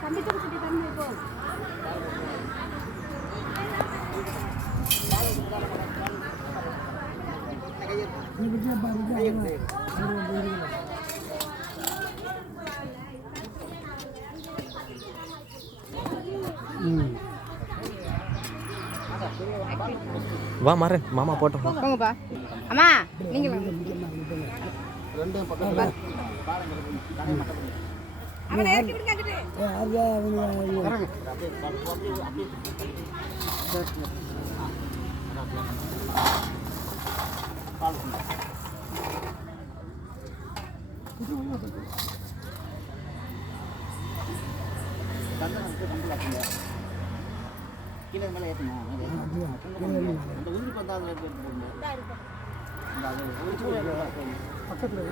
தம்பி தூக்கி தம்பி போ. வா மாறன் மாமா போட்டோம் போங்கப்பா. அம்மா நீங்க அவனை இறக்கி விடுங்க அங்கிட்டு. கீழே மேலே ஏற்றணும். அந்த உயிருக்கு வந்தால் பக்கத்தில்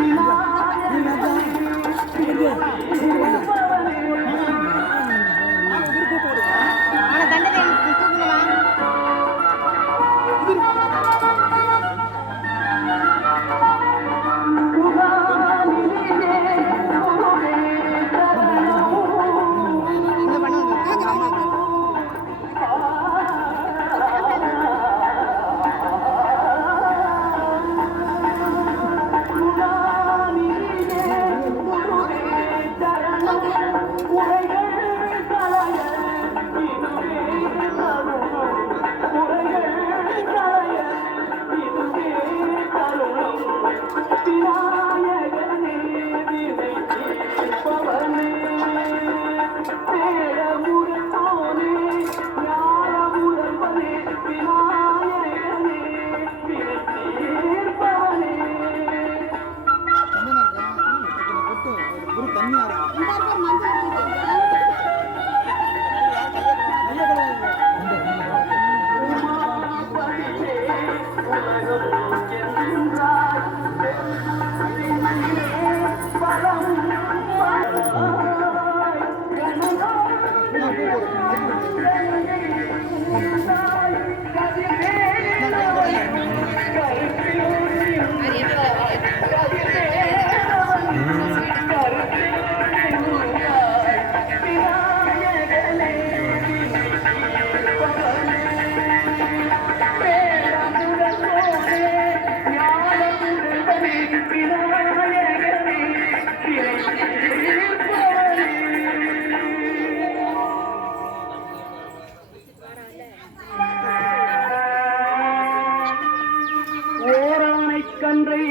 கன்றை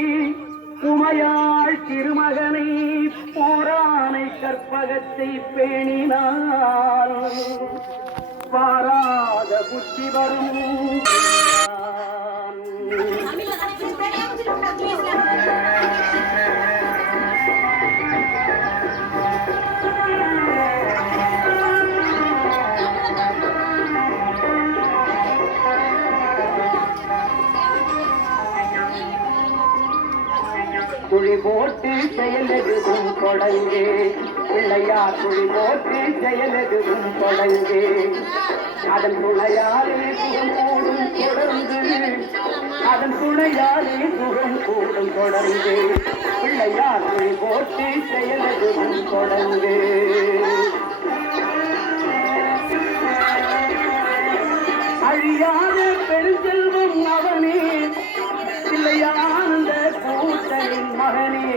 உமையாள் திருமகனை போரானை கற்பகத்தை பேணினார் பாராத புத்தி வரும் குழி போட்டு செயலெதுவும் தொடங்கு பிள்ளையார் குழி போட்டு செயலெதுவும் தொடங்கு அதன் துணையாலே சுகம் கூடும் தொடர்ந்து அதன் துணையாலே சுகம் கூடும் தொடர்ந்து பிள்ளையார் குழி போட்டு செயலெதுவும் தொடங்கு அழியாத பெருஞ்செல்வம் அவனே பிள்ளையானந்த கூத்தரின் மகனே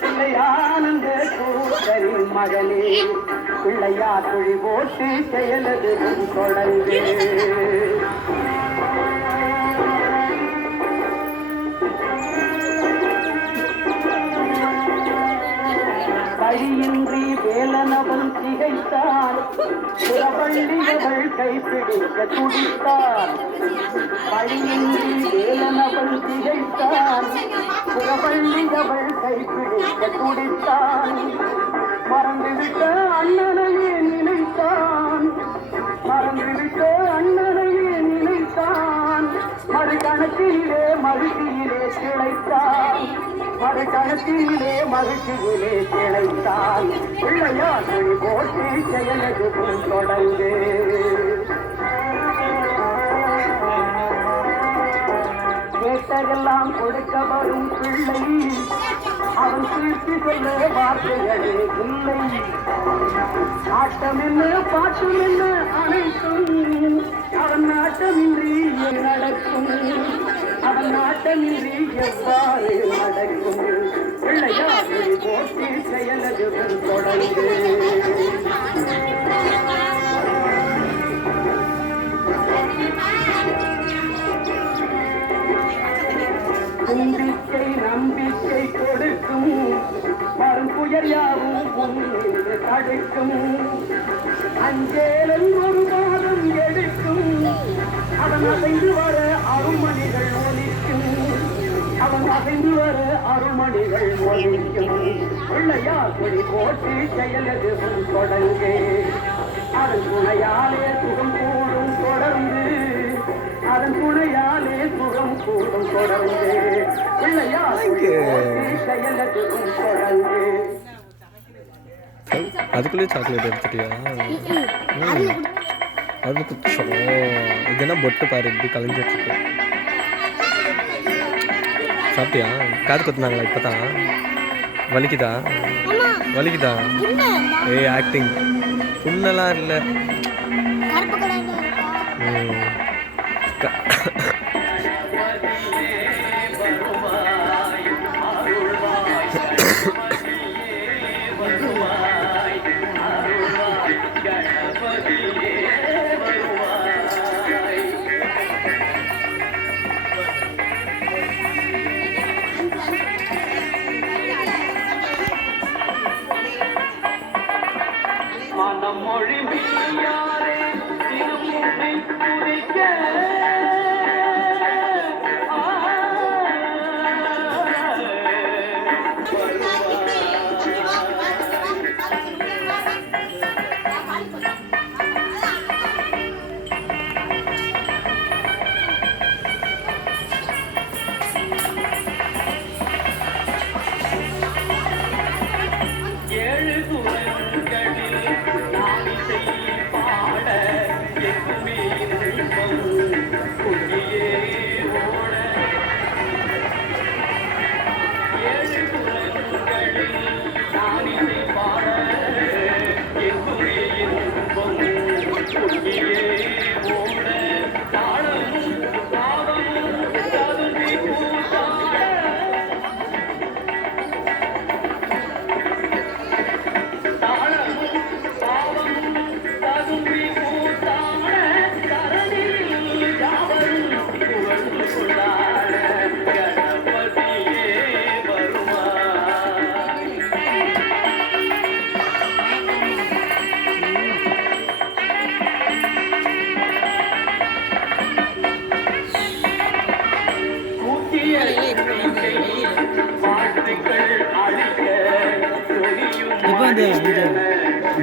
பிள்ளையானந்த கூத்தரின் மகனே பிள்ளையார் குழி போட்டு செயலது தொடங்கு வழியின்றி வேலனவன் திகைத்தான் புறவள்ளியவள் கைப்பிடிக்க துடித்தான் வழியின்றி வேலனவன் திகைத்தான் புறவள்ளியவள் கைப்பிடிக்க துடித்தான் மறந்துவிட்ட அண்ணனையே நினைத்தான் மறந்துவிட்ட அண்ணனையே நினைத்தான் மறுகணத்திலே மகிழ்ச்சியிலே கிளைத்தான் மறுகணத்திலே மகிழ்ச்சியிலே கிளைத்தான் பிள்ளையார் குழி போட்டு செயலது தொடங்கு உலகெல்லாம் கொடுக்க வரும் பிள்ளை அவன் கீர்த்தி சொல்ல வார்த்தைகளே இல்லை. ஆட்டம் என்ன பாட்டம் என்ன அனைத்தும் அவன் நாட்டமின்றி நடக்கும். அவன் நாட்டமின்றி எவ்வாறு நடக்கும்? பிள்ளையாரை போட்டி செயலதுவும் தொடர்ந்து தும்பிக்கை நம்பிக்கை கொடுக்கும். வரும் புயல் யாவும் முன்னின்று தடுக்கும். அஞ்சேலன் ஒரு மாதம் எடுக்கும். அவன் அசைந்து வர அருள்மணிகள் ஒலிக்கும். அவன் அசைந்து வர அருள்மணிகள் ஒலிக்கும். பிள்ளையார் கொடி போட்டி செயலதுவும் தொடங்கு. அதன் துணையாலே சுகம் கூடும் தொடர்ந்து. அதன் துணையாலே சுகம் கூடும் தொடர்ந்து. பிள்ளையார் கொடி போட்டி செயலதுவும் தொடங்கு. அதுக்குள்ளே சாக்லேட் எடுத்துட்டியா? அது குத்துச்சோம். இதுனா பொட்டு பாரு இப்படி கலைஞ்சிட்டு. சாப்பிட்டியா? காது குத்துனாங்களா இப்போ தான்? வலிக்குதா? வலிக்குதா? ஏய் ஆக்டிங் புண்ணெல்லாம் இல்லை. மனமொழி யாரே திருமுனை குறிக்க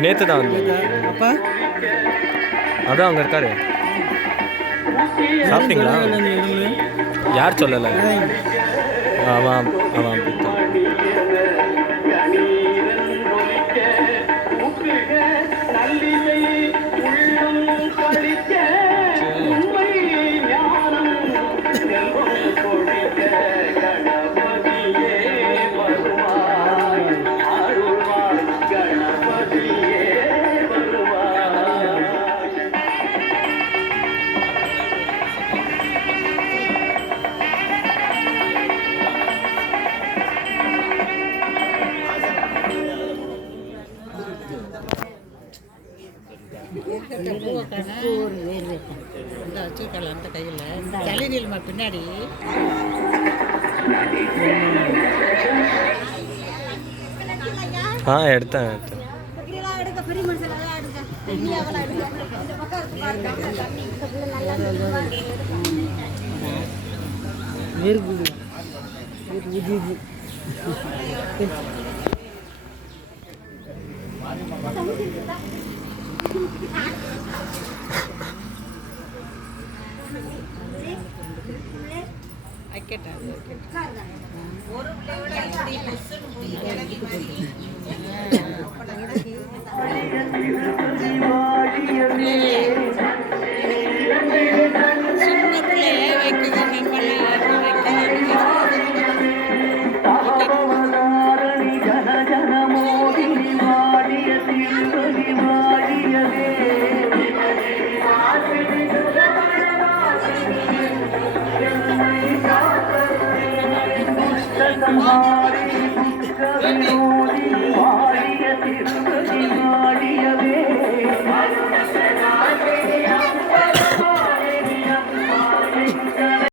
நேற்று தான் வந்து அப்பா அதான் அங்கே இருக்காரு. சாப்பிட்டீங்களா? யார் சொல்லலை? ஆமாம் ஆமாம். வச்சுருக்கல அந்த கையில் தலை நீளமா பின்னாடி எடுத்தேன் சின்ன பிள்ளைய வைக்குது. சம்ஹாரி துஷ்ட